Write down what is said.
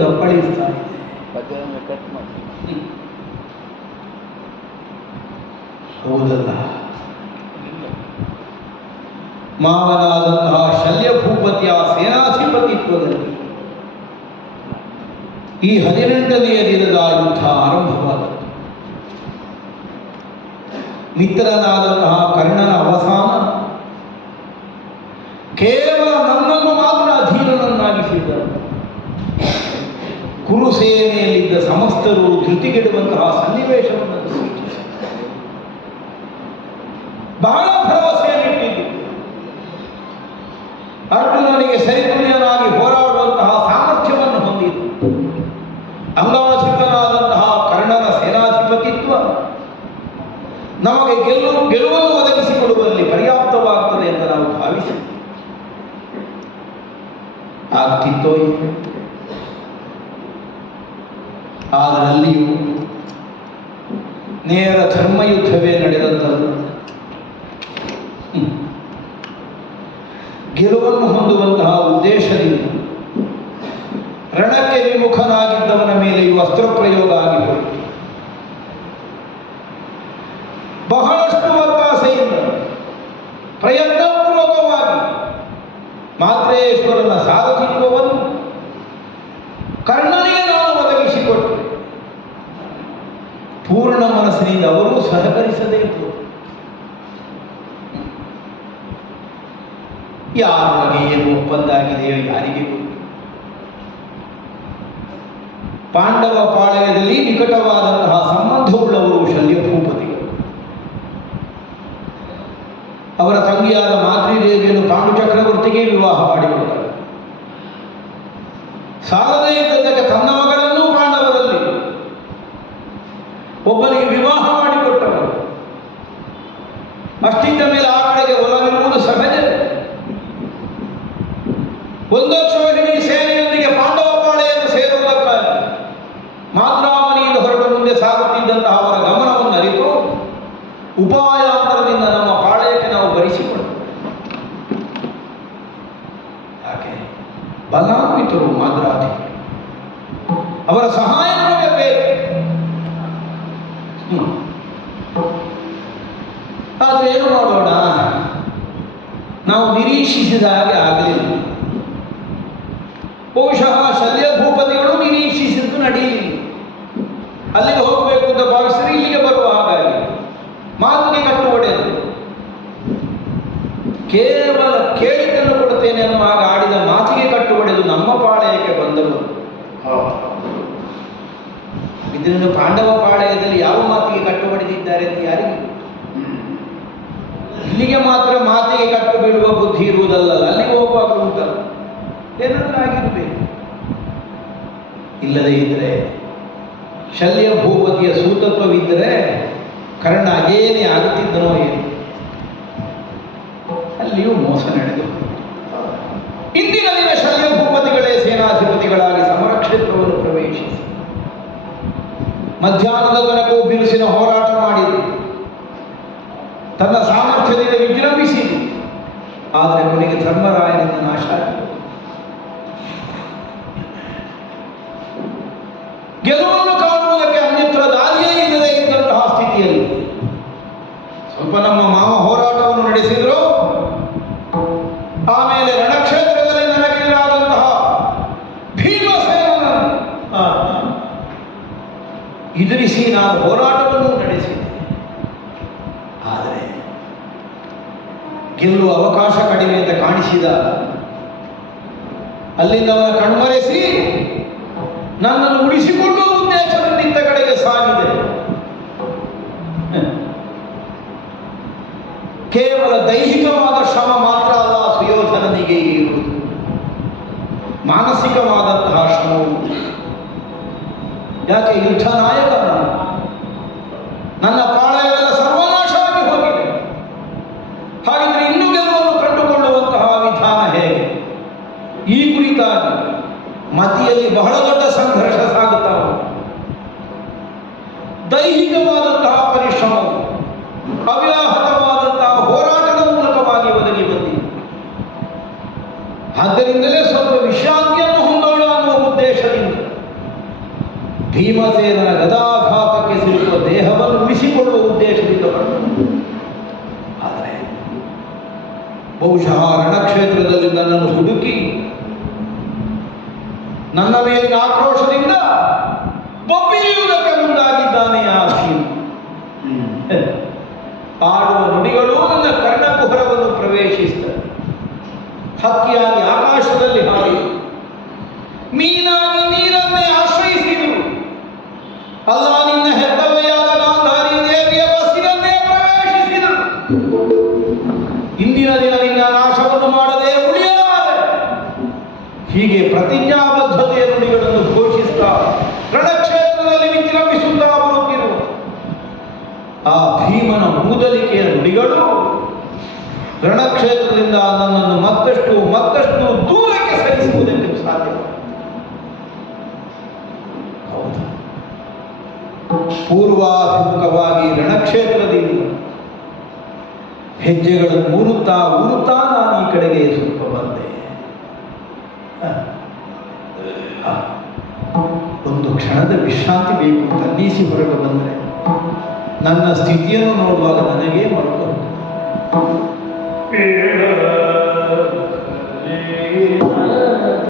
ದಪ್ಪಳಿಸ್ತಾ ಇದೆ. ಹೌದಲ್ಲ, ಮಾವನಾದಂತಹ ಶಲ್ಯ ಭೂಪತಿಯ ಸೇನಾಧಿಪತಿತ್ವದಲ್ಲಿ ಈ 18ನೆಯ ದಿನದ ಯುದ್ಧ ಆರಂಭವಾದದ್ದು. ಮಿತ್ರನಾದಂತಹ ಕರ್ಣನ ಅವಸಾನ ಕೇವಲ ನನ್ನನ್ನು ಮಾತ್ರ ಅಧೀನನನ್ನಾಗಿಸಿದ್ದರು. ಕುರುಸೇನೆಯಲ್ಲಿದ್ದ ಸಮಸ್ತರು ಧೃತಿಗೆಡುವಂತಹ ಸನ್ನಿವೇಶವನ್ನು ಸೃಷ್ಟಿಸಿ ಬಹಳ ಭರವಸೆಯನ್ನಿಟ್ಟಿದ್ದು. ಅರ್ಜುನನಿಗೆ ಸರಿತುಲ್ಯನಾಗಿ ಹೋರಾಡುವಂತಹ ಸಾಮರ್ಥ್ಯವನ್ನು ಹೊಂದಿದ್ದು. ಅಂಗಾಧಿಪನಾದಂತಹ ಕರ್ಣನ ಸೇನಾಧಿಪತಿತ್ವ ನಮಗೆ ಗೆಲುವನ್ನು ಒದಗಿಸಿಕೊಡುವಲ್ಲಿ ಪರ್ಯಾಪ್ತವಾಗುತ್ತದೆ ಎಂದು ನಾವು ಭಾವಿಸಿದ್ದೇವೆ. ಆಗ್ತಿತ್ತೋ ಏನು? ಅದರಲ್ಲಿಯೂ ನೇರ ಧರ್ಮಯುದ್ಧವೇ ನಡೆದಂಥದ್ದು. ಗೆಲುವನ್ನು ಹೊಂದುವಂತಹ ಉದ್ದೇಶದಿಂದ ರಣಕ್ಕೆ ವಿಮುಖನಾಗಿದ್ದವನ ಮೇಲೆಯೂ ಅಸ್ತ್ರ ಪ್ರಯೋಗ ಆಗಿತ್ತು. ಬಹಳಷ್ಟು ಒತ್ತಾಸೆಯಿಂದ ಪ್ರಯತ್ನಪೂರ್ವಕವಾಗಿ ಮಾತ್ರೇಶ್ವರನ ಸಾರಥಿತ್ವವನ್ನು ಕರ್ಣನಿಗೆ ನಾನು ಒದಗಿಸಿಕೊಟ್ಟೆ. ಪೂರ್ಣ ಮನಸ್ಸಿನಿಂದ ಅವರೂ ಸಹಕರಿಸದೇ ಇತ್ತು. ಯಾರಿಗೆ ಏನು ಒಪ್ಪಂದ ಆಗಿದೆಯೋ ಯಾರಿಗೆ ಗೊತ್ತು. ಪಾಂಡವ ಪಾಳಯದಲ್ಲಿ ನಿಕಟವಾದಂತಹ ಸಂಬಂಧವುಳ್ಳವರು ಶಲ್ಯ ಭೂಪತಿಗಳು. ಅವರ ತಂಗಿಯಾದ ಮಾತೃದೇವಿಯನ್ನು ಪಾಂಡು ಚಕ್ರವರ್ತಿಗೆ ವಿವಾಹ ಮಾಡಿಕೊಟ್ಟರು. ಸಾಲದೇ ಇದ್ದದ್ದಕ್ಕೆ ತನ್ನ ಮಗಳನ್ನೂ ಪಾಂಡವರಲ್ಲಿ ಒಬ್ಬನಿಗೆ ವಿವಾಹ ಮಾಡಿಕೊಟ್ಟವರು. ಅಷ್ಟಿದ್ದ ಮೇಲೆ ಆ ಕಡೆಗೆ ಒಲವಿರುವುದು ಸಹಜ. ಒಂದಕ್ಷೋಹಿಣಿ ಸೇನೆಯೊಂದಿಗೆ ಪಾಂಡವ ಪಾಳೆಯನ್ನು ಸೇರುವುದಕ್ಕಾಗಿ ಮಾದ್ರಾಮನಿಯಿಂದ ಹೊರಟು ಮುಂದೆ ಸಾಗುತ್ತಿದ್ದಂತಹ ಅವರ ಗಮನವನ್ನು ಅರಿತು ಉಪಾಯಾಂತರದಿಂದ ನಮ್ಮ ಪಾಳೆಯಕ್ಕೆ ನಾವು ಬರಿಸಿಕೊಂಡೆವು. ಯಾಕೆ? ಬಲಾನ್ವಿತರು ಮಾದ್ರಾಧಿಪತಿ, ಅವರ ಸಹಾಯ ನಮಗೆ ಬೇಕು. ಆದರೆ ಏನು ಮಾಡೋಣ, ನಾವು ನಿರೀಕ್ಷಿಸಿದ ಹಾಗೆ ಆಗಲಿಲ್ಲ. ಬಹುಶಃ ಶಲ್ಯ ಭೂಪತಿಗಳು ನಿರೀಕ್ಷಿಸಿದ್ದು ನಡೆಯಲಿಲ್ಲ. ಅಲ್ಲಿಗೆ ಹೋಗಬೇಕು ಅಂತ ಭಾವಿಸಿದ್ರೆ ಇಲ್ಲಿಗೆ ಬರುವ ಹಾಗಾಗಿ ಮಾತಿಗೆ ಕಟ್ಟು ಹೊಡೆದು ಕೇವಲ ಕೇಳಿದ್ದನ್ನು ಕೊಡುತ್ತೇನೆ ಅನ್ನುವಾಗ ಆಡಿದ ಮಾತಿಗೆ ಕಟ್ಟು ಹೊಡೆದು ನಮ್ಮ ಪಾಳೆಯಕ್ಕೆ ಬಂದರು. ಇದರಿಂದ ಪಾಂಡವ ಪಾಳೆಯದಲ್ಲಿ ಯಾವ ಮಾತಿಗೆ ಕಟ್ಟು ಹೊಡೆದಿದ್ದಾರೆ ಅಂತ ಯಾರಿಗೆ? ಇಲ್ಲಿಗೆ ಮಾತ್ರ ಮಾತಿಗೆ ಕಟ್ಟು ಬಿಡುವ ಬುದ್ಧಿ ಇರುವುದಲ್ಲ, ಅಲ್ಲಿಗೆ ಹೋಗುವಾಗ ಉಂಟಲ್ಲ, ಏನಾದರೂ ಆಗಿರಬೇಕು. ಇಲ್ಲದೇ ಇದ್ದರೆ ಶಲ್ಯ ಭೂಪತಿಯ ಸೂತತ್ವವಿದ್ದರೆ ಕರ್ಣ ಏನೇ ಆಗುತ್ತಿದ್ದನೋ ಏನು. ಅಲ್ಲಿಯೂ ಮೋಸ ನಡೆದು ಇಂದಿನ ದಿನ ಶಲ್ಯ ಭೂಪತಿಗಳೇ ಸೇನಾಧಿಪತಿಗಳಾಗಿ ಸಮರಕ್ಷೇತ್ರವನ್ನು ಪ್ರವೇಶಿಸಿ ಮಧ್ಯಾಹ್ನದ ತನಕವೂ ಬಿರುಸಿನ ಹೋರಾಟ ಮಾಡಿದರು. ತನ್ನ ಸಾಮರ್ಥ್ಯದಿಂದ ವಿಜೃಂಭಿಸಿದರು. ಆದರೆ ಕೊನೆಗೆ ಧರ್ಮರಾಯನಿಂದ ನಾಶ ಆಗಿದೆ. ಗೆಲುವನ್ನು ಕಾಣುವುದಕ್ಕೆ ಅನ್ಯತ್ರ ದಾರಿಯೇ ಇಲ್ಲದೆ ಇದ್ದಂತಹ ಸ್ಥಿತಿಯಲ್ಲಿ ಸ್ವಲ್ಪ ನಮ್ಮ ಮಾವ ಹೋರಾಟವನ್ನು ನಡೆಸಿದರು. ಆಮೇಲೆ ರಣಕ್ಷೇತ್ರದಲ್ಲಿ ನನಗೆದುರಾದಂತಹ ಭೀಮಸೇನನ್ನು ಎದುರಿಸಿ ನಾನು ಹೋರಾಟವನ್ನು ನಡೆಸಿದೆ. ಆದರೆ ಗೆಲ್ಲುವ ಅವಕಾಶ ಕಡಿಮೆ ಅಂತ ಕಾಣಿಸಿದ ಅಲ್ಲಿಂದ ಅವನ ಕಣ್ಮರೆಸಿ ನನ್ನನ್ನು ಉಳಿಸಿಕೊಳ್ಳುವ ಉದ್ದೇಶದಿಂದ ಕಡೆಗೆ ಸಾಗಿದೆ. ಕೇವಲ ದೈಹಿಕವಾದ ಶ್ರಮ ಮಾತ್ರ ಅಲ್ಲ ಸುಯೋಧನನಿಗೆ ಇರುವುದು, ಮಾನಸಿಕವಾದಂತಹ ಶ್ರಮವು. ಯಾಕೆ? ಯುದ್ಧ ನಾಯಕ ನನ್ನ ಪಾಳೆಯವೆಲ್ಲ ಸರ್ವನಾಶ ಆಗಿ ಹೋಗಿದೆ. ಹಾಗಿದ್ರೆ ಇನ್ನೂ ಗೆಲುವನ್ನು ಕಂಡುಕೊಳ್ಳುವಂತಹ ವಿಧಾನ ಹೇಗೆ? ಈ ಕುರಿತಾಗಿ ಮತಿಯಲ್ಲಿ ಬಹಳ ದೊಡ್ಡ ಸಂಘರ್ಷ ಸಾಗುತ್ತಾ ಉಂಟು. ದೈಹಿಕವಾದಂತಹ ಪರಿಶ್ರಮವು ಅವ್ಯಾಹತವಾದಂತಹ ಹೋರಾಟದ ಮೂಲಕವಾಗಿ ಒದಗಿ ಬಂದಿದೆ. ಆದ್ದರಿಂದಲೇ ಸ್ವಲ್ಪ ವಿಶ್ರಾಂತಿಯನ್ನು ಹೊಂದೋಣ ಅನ್ನುವ ಉದ್ದೇಶದಿಂದ ಭೀಮಸೇನನ ಗದಾಘಾತಕ್ಕೆ ಸಿಲುಕುವ ದೇಹವನ್ನು ಉಳಿಸಿಕೊಳ್ಳುವ ಉದ್ದೇಶದಿಂದ ಹೊರಟನು. ಆದರೆ ಬಹುಶಃ ರಣಕ್ಷೇತ್ರದಲ್ಲಿ ನನ್ನನ್ನು ಹುಡುಕಿ ನನ್ನ ಮೇಲಿನ ಆಕ್ರೋಶದಿಂದ ಬೊಬ್ಬಿಯುವುದಕ್ಕೆ ಮುಂದಾಗಿದ್ದಾನೆ ಆ ಭೀಮ. ಆಡುವ ನುಡಿಗಳು ನನ್ನ ಕರ್ಣಕುಹರವನ್ನು ಪ್ರವೇಶಿಸುತ್ತವೆ. ಹಕ್ಕಿಯಾಗಿ ಆಕಾಶದಲ್ಲಿ ಹಾರಿ ಮೀನಾಗಿ ನೀರನ್ನೇ ಆಶ್ರಯಿಸಿದರು. ಅಲ್ಲ ನಿನ್ನ ಹೆತ್ತವೆಯಾದ ಗಾಂಧಾರಿ ದೇವಿಯ ಬಸ್ಸಿನನ್ನೇ ಪ್ರವೇಶಿಸಿದರು. ಇಂದಿನ ದಿನ ನಿನ್ನ ನಾಶವನ್ನು ಮಾಡದೆ ಉಳಿಯಲಾರೆ. ಹೀಗೆ ಪ್ರತಿಜ್ಞಾಬದ್ಧತೆಯ ನುಡಿಗಳನ್ನು ಘೋಷಿಸುತ್ತಾ ರಣಕ್ಷೇತ್ರದಲ್ಲಿ ವಿಜೃಂಭಿಸುತ್ತಾ ಬರುತ್ತಿರುವ ಆ ಭೀಮನ ಮೂದಲಿಕೆಯ ನುಡಿಗಳು ರಣಕ್ಷೇತ್ರದಿಂದ ನನ್ನನ್ನು ಮತ್ತಷ್ಟು ಮತ್ತಷ್ಟು ದೂರಕ್ಕೆ ಸರಿಸುವುದಕ್ಕೆ ಸಾಧ್ಯ. ಹೌದು, ಪೂರ್ವಾಭಿಮುಖವಾಗಿ ರಣಕ್ಷೇತ್ರದಿಂದ ಹೆಜ್ಜೆಗಳನ್ನು ಊರುತ್ತಾ ಊರುತ್ತಾ ನಾನು ಈ ಕಡೆಗೆ ಸ್ವಲ್ಪ ಬಂದೆ. ಒಂದು ಕ್ಷಣದ ವಿಶ್ರಾಂತಿ ಬೇಕು ಅಂತ ಅನ್ನಿಸಿ ಹೊರಗೆ ಬಂದರೆ ನನ್ನ ಸ್ಥಿತಿಯನ್ನು ನೋಡುವಾಗ ನನಗೆ ಮರುಕ